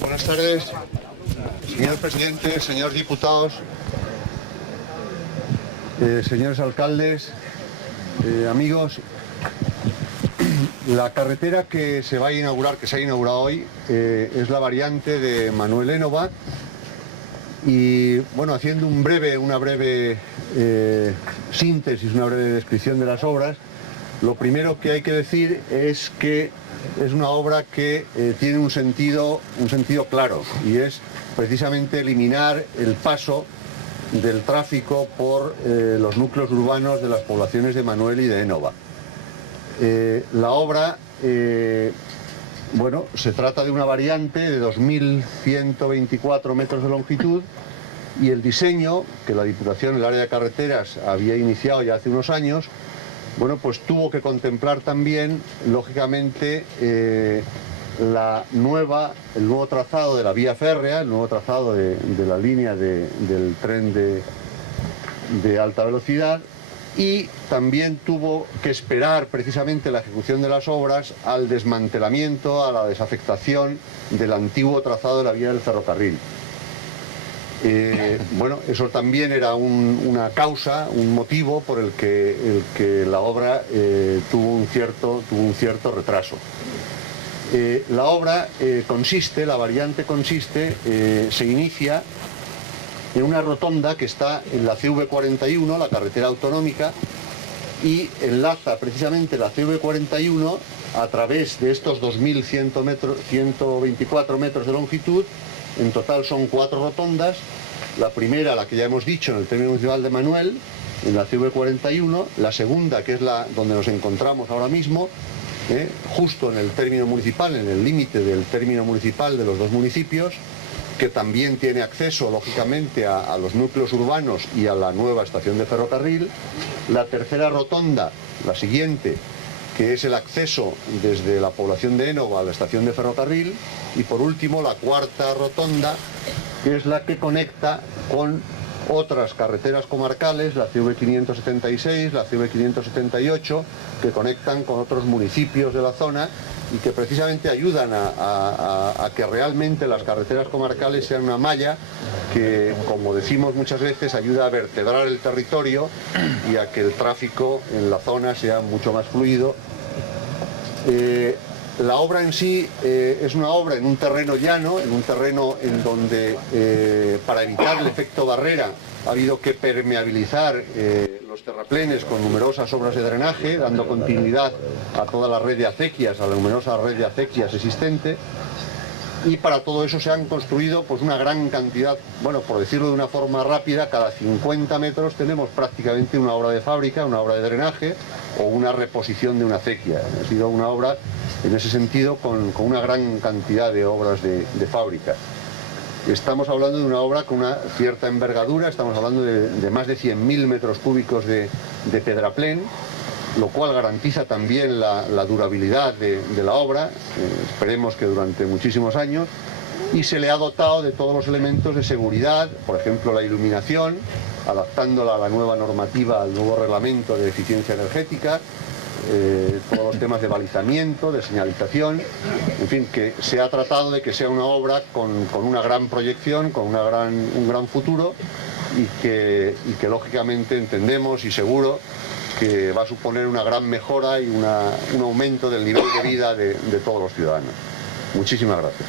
Buenas tardes, señor presidente, señores diputados, señores alcaldes, amigos. La carretera que se va a inaugurar, que se ha inaugurado hoy, es la variante de Manuel Énova. Y bueno, haciendo una breve síntesis, una breve descripción de las obras, lo primero que hay que decir es que es una obra que tiene un sentido claro, y es precisamente eliminar el paso del tráfico por los núcleos urbanos de las poblaciones de Manuel y de Énova. La obra, bueno, se trata de una variante de 2.124 metros de longitud, y el diseño que la Diputación, el área de carreteras, había iniciado ya hace unos años, bueno, pues tuvo que contemplar también, lógicamente, el nuevo trazado de la vía férrea, el nuevo trazado de la línea del tren de alta velocidad, y también tuvo que esperar precisamente la ejecución de las obras al desmantelamiento, a la desafectación del antiguo trazado de la vía del ferrocarril. Bueno, eso también era una causa, un motivo por el que la obra tuvo un cierto retraso. La obra la variante consiste, se inicia en una rotonda que está en la CV41, la carretera autonómica, y enlaza precisamente la CV41 a través de estos 2.124 metros de longitud. En total son 4 rotondas. La primera, la que ya hemos dicho, en el término municipal de Manuel, en la CV41. La segunda, que es la donde nos encontramos ahora mismo, justo en el término municipal, en el límite del término municipal de los dos municipios, que también tiene acceso, lógicamente, a los núcleos urbanos y a la nueva estación de ferrocarril. La tercera rotonda, la siguiente, que es el acceso desde la población de Énova a la estación de ferrocarril. Y por último, la cuarta rotonda, que es la que conecta con otras carreteras comarcales, la CV576, la CV578, que conectan con otros municipios de la zona y que precisamente ayudan a que realmente las carreteras comarcales sean una malla que, como decimos muchas veces, ayuda a vertebrar el territorio y a que el tráfico en la zona sea mucho más fluido. La obra en sí es una obra en un terreno llano, en un terreno en donde, para evitar el efecto barrera, ha habido que permeabilizar los terraplenes con numerosas obras de drenaje, dando continuidad a toda la red de acequias, a la numerosa red de acequias existente. Y para todo eso se han construido pues una gran cantidad, bueno, por decirlo de una forma rápida, cada 50 metros tenemos prácticamente una obra de fábrica, una obra de drenaje o una reposición de una acequia. Ha sido una obra, en ese sentido, con una gran cantidad de obras de fábrica. Estamos hablando de una obra con una cierta envergadura, estamos hablando de más de 100.000 metros cúbicos de pedraplén, lo cual garantiza también la durabilidad de la obra, esperemos que durante muchísimos años, y se le ha dotado de todos los elementos de seguridad, por ejemplo la iluminación, adaptándola a la nueva normativa, al nuevo reglamento de eficiencia energética, todos los temas de balizamiento, de señalización, en fin, que se ha tratado de que sea una obra con una gran proyección, con un gran futuro, y que lógicamente entendemos y seguro que va a suponer una gran mejora y un aumento del nivel de vida de todos los ciudadanos. Muchísimas gracias.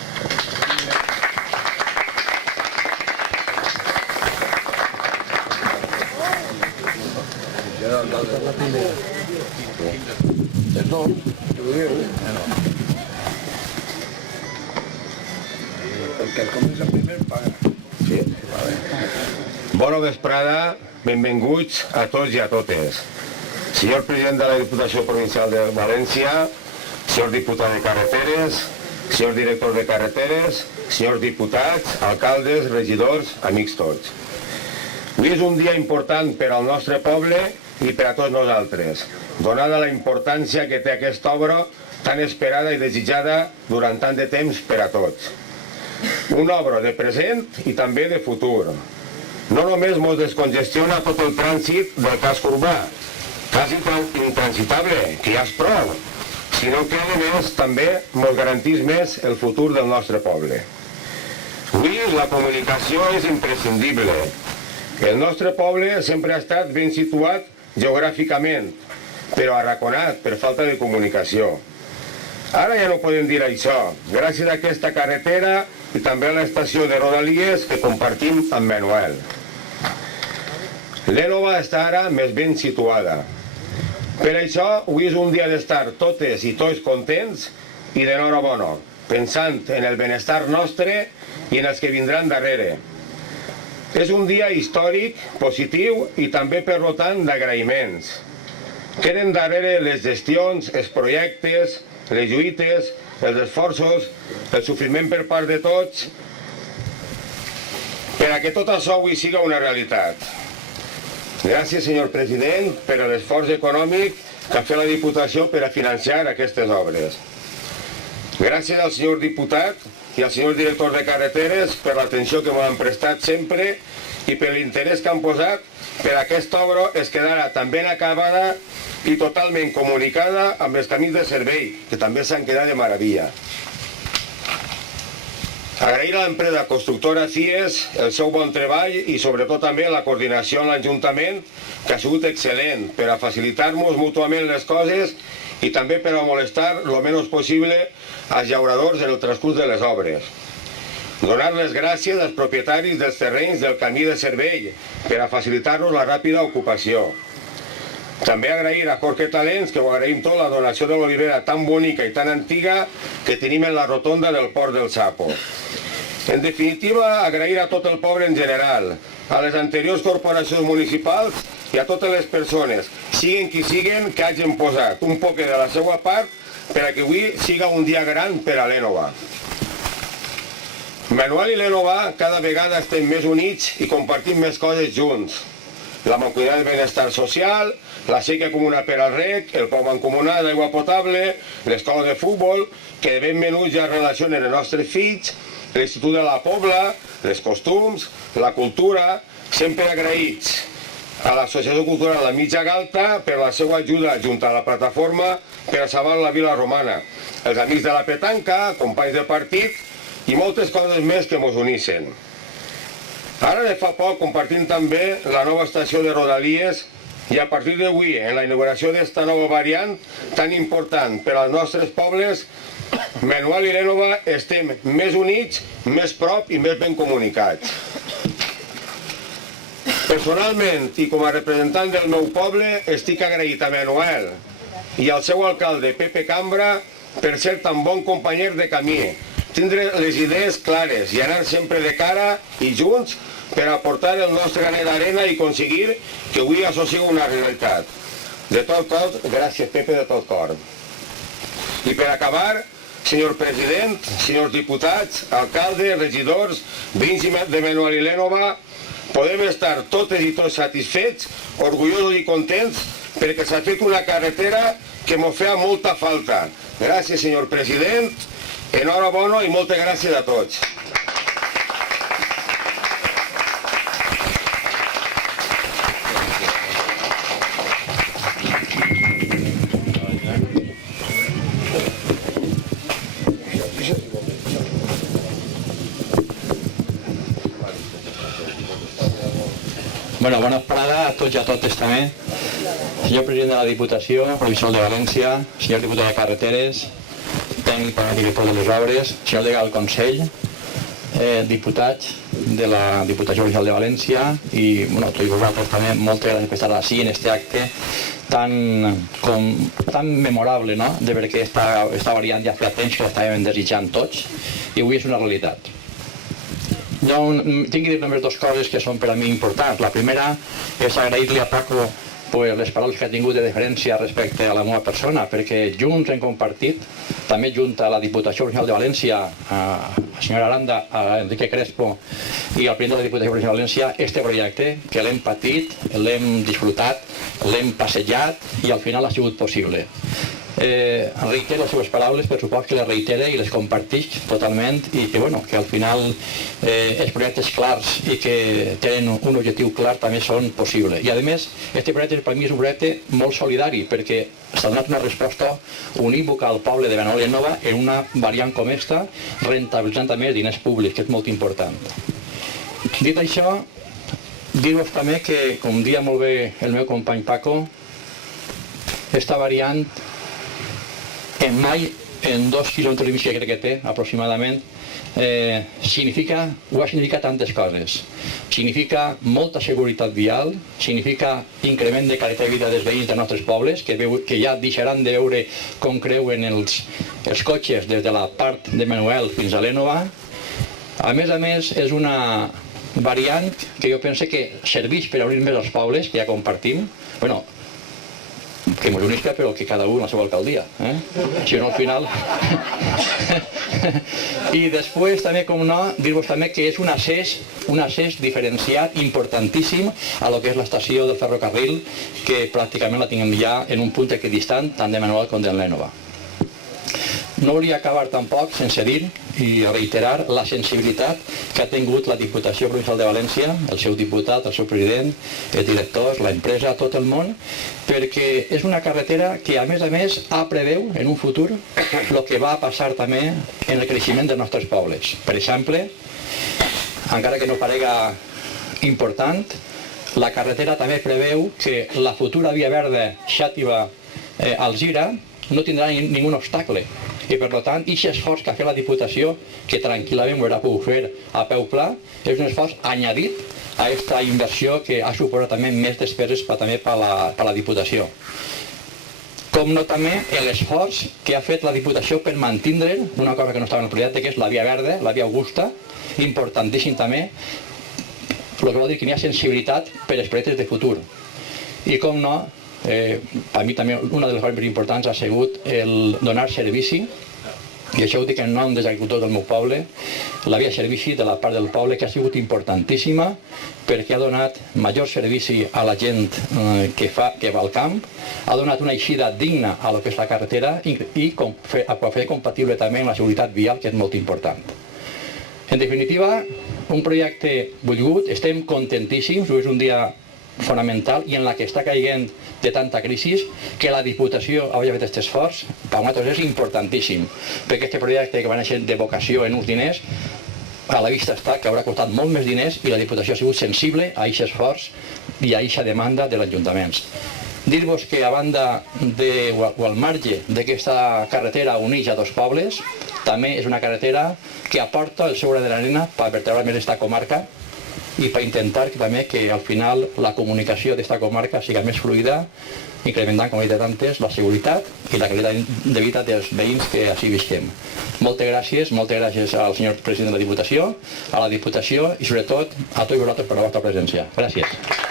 Bona vesprada, benvinguts a tots i a totes. señor presidente de la Diputación Provincial de Valencia, señor diputado de Carreteres, señor director de Carreteres, senyors diputats, alcaldes, regidors, amics tots. Avui és un dia important per al nostre poble i per a tots nosaltres, donada la importància que té aquesta obra tan esperada i desitjada durant tant de temps per a tots. Una obra de present i també de futur. No només ens descongestiona tot el trànsit del casc urbà, quasi intransitable, que ja és prou, sinó que a més també ens garantís més el futur del nostre poble. Avui la comunicació és imprescindible. El nostre poble sempre ha estat ben situat geogràficament, però arraconat per falta de comunicació. Ara ja no podem dir això, gràcies a aquesta carretera i també a l'estació de Rodalies que compartim amb Manuel. L'Énova està ara més ben situada. Per això, avui és un dia d'estar totes i tots contents i d'enhorabona, pensant en el benestar nostre i en els que vindran darrere. És un dia històric, positiu i també, per tant, d'agraïments. Queden darrere les gestions, els projectes, les lluites, els esforços, el sofriment per part de tots, per a que tot això avui siga una realitat. Gràcies, senyor president, per l'esforç econòmic que ha fet la Diputació per a financiar aquestes obres. Gràcies al senyor diputat i al senyor director de Carreteres per l'atenció que m'han prestat sempre i per l'interès que han posat per aquesta obra es quedarà tan ben acabada i totalment comunicada amb els camins de servei, que també s'han quedat de meravella. Agrair a l'empresa constructora CIES el seu bon treball i sobretot també la coordinació amb l'Ajuntament, que ha sigut excel·lent per a facilitar-nos mútuament les coses i també per a molestar el menys possible als llauradors en el transcurs de les obres. Donar les gràcies als propietaris dels terrenys del camí de servei per a facilitar-nos la ràpida ocupació. També agrair a Jorge Talents, que ho agraïm tot, la donació de l'olivera tan bonica i tan antiga que tenim en la rotonda del Port del Sapo. En definitiva, agrair a tot el poble en general, a les anteriors corporacions municipals i a totes les persones, siguen qui siguen, que hagin posat un poc de la seva part per a que avui siga un dia gran per a l'Énova. Manuel i l'Énova cada vegada estem més units i compartim més coses junts. La mancomunitat de benestar social, la seca comuna per al rec, el pau mancomunat d'aigua potable, l'escola de futbol, que de ben menut ja relacionen els nostres fills, l'Institut de la Pobla, les costums, la cultura, sempre agraïts a l'Associació Cultural La Mitja Galta per la seva ajuda junt a la plataforma per a salvar la Vila Romana, els amics de la petanca, companys de partit i moltes coses més que ens unissin. Ara de fa poc compartim també la nova estació de Rodalies i a partir d'avui, en la inauguració d'esta nova variant tan important per als nostres pobles, Manuel i l'Énova estem més units, més prop i més ben comunicats. Personalment i com a representant del meu poble estic agraït a Manuel i al seu alcalde Pepe Cambra per ser tan bon companyer de camí, tindre les idees clares i anar sempre de cara i junts per aportar el nostre granet d'arena i aconseguir que avui això sigui una realitat. De tot cor, gràcies Pepe, de tot cor. I per acabar, senyor president, senyors diputats, alcaldes, regidors, veïns de Manuel i l'Énova, podem estar totes i tots satisfets, orgullosos i contents perquè s'ha fet una carretera que ens feia molta falta. Gràcies, senyor president, enhorabona i moltes gràcies a tots. Bueno, bona parada a tots i a totes també. Senyor president de la Diputació Provincial de València, senyor diputat de Carreteres, tècnic per al director de les obres, senyor degà del Consell, diputats de la Diputació Provincial de València i tots vosaltres també, moltes gràcies per estar així en aquest acte tan memorable, no? De veure que esta variant ja feia temps que l'estàvem desitjant tots i avui és una realitat. Jo tinc que dir només dues coses que són per a mi importants. La primera és agrair-li a Paco les paraules que ha tingut de deferència respecte a la meva persona, perquè junts hem compartit, també junt a la Diputació Provincial de València, a la senyora Aranda, a Enrique Crespo i al president de la Diputació Provincial de València, este projecte que l'hem patit, l'hem disfrutat, l'hem passejat i al final ha sigut possible. Reitero les seves paraules, per suport que les reitere i les compartix totalment i que, que al final els projectes clars i que tenen un objectiu clar també són possibles. I a més, aquest projecte per mi és un projecte molt solidari perquè s'ha donat una resposta unívoca al poble de Vilanova i la Geltrú en una variant com esta, rentabilitzant també diners públics, que és molt important. Dit això, dir-vos també que, com dia molt bé el meu company Paco, esta variant en 2 quilòmetres i mig que crec que té, aproximadament, ha significat tantes coses. Significa molta seguretat vial, significa increment de qualitat de vida dels veïns dels nostres pobles, que ja deixaran de veure com creuen els cotxes des de la part de Manuel fins a l'Énova. A més, és una variant que jo penso que serveix per obrir més els pobles, que ja compartim, que ens unisca, però que cada un a la seva alcaldia. Si no, al final... I després, també, com no, dir-vos també que és un accés diferenciat importantíssim a lo que és l'estació del ferrocarril, que pràcticament la tinguem ja en un punt equidistant, tant de Manuel com de l'Énova. No volia acabar tampoc sense dir i reiterar la sensibilitat que ha tingut la Diputació Provincial de València, el seu diputat, el seu president, els directors, l'empresa, tot el món, perquè és una carretera que a més preveu en un futur el que va passar també en el creixement dels nostres pobles. Per exemple, encara que no parega important, la carretera també preveu que la futura via verda Xàtiva-Alzira no tindrà ningun obstacle. I per tant, aquest esforç que ha fet la Diputació, que tranquil·lament ho haurà pogut fer a peu pla, és un esforç añadit a aquesta inversió que ha suposat també més despeses també per la Diputació. Com no també l'esforç que ha fet la Diputació per mantindre una cosa que no estava en el projecte, que és la via verda, la via Augusta, importantíssim també, el que vol dir que hi ha sensibilitat per als projectes de futur. I com no, per mi també una de les coses més importants ha sigut el donar servici, i això ho dic en nom dels agricultors del meu poble, la via servici de la part del poble, que ha sigut importantíssima perquè ha donat major servici a la gent que va al camp, ha donat una eixida digna a lo que és la carretera i ha fet compatible també amb la seguretat vial, que és molt important. En definitiva, un projecte volgut, estem contentíssims, és un dia fonamental i en la que està caient de tanta crisi, que la Diputació hagi fet aquest esforç, per nosaltres és importantíssim, perquè aquest projecte que va néixer de vocació en uns diners, a la vista està que haurà costat molt més diners i la Diputació ha sigut sensible a aquest esforç i a aquesta demanda de l'Ajuntament. Dir-vos que a banda o al marge d'aquesta carretera uneix a dos pobles, també és una carretera que aporta el seu gra de l'arena per vertebrar més aquesta comarca i per intentar també que al final la comunicació d'esta comarca sigui més fluida, incrementant, com he dit antes, la seguretat i la qualitat de vida dels veïns que així visquem. Moltes gràcies al senyor president de la Diputació, a la Diputació i sobretot a tots vosaltres per la vostra presència. Gràcies.